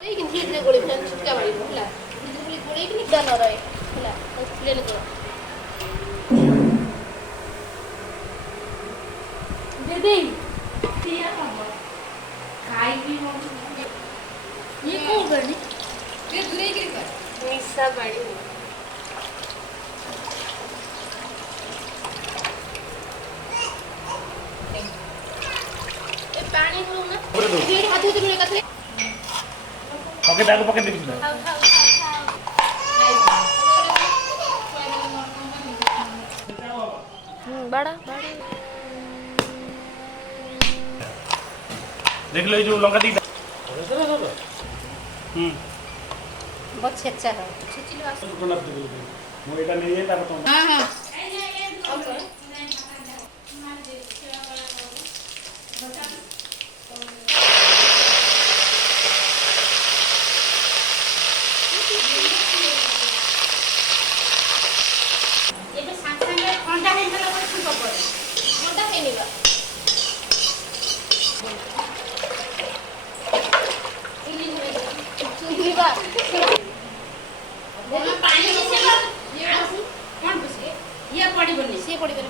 धीरे धीरे गोली छिटका मार है धीरे गोली निदा न रहे है प्लेन कर दीदी ये कौन करनी ये दूरे के कर निशा बड़ी ए पानी को ना ये हाथ से दूरे का ओके दाग पकड़ दे कितना बड़ा देख लो ये जो लंका दी बहुत अच्छा है ମୁଁ ଏଟା ନେଇ ଯାଇ ତାର ତମ हां हां ଏବେ ସାଙ୍ଗେ ସାଙ୍ଗେ ଥଣ୍ଡା ହେଇଗଲା ପରେ ଛୁଟ ପଡେ ଥଣ୍ଡା ହେଇନିବା चुनिबा पानी मिसेला ये कौन बसे ये पड़ी बनी से पड़ी बनी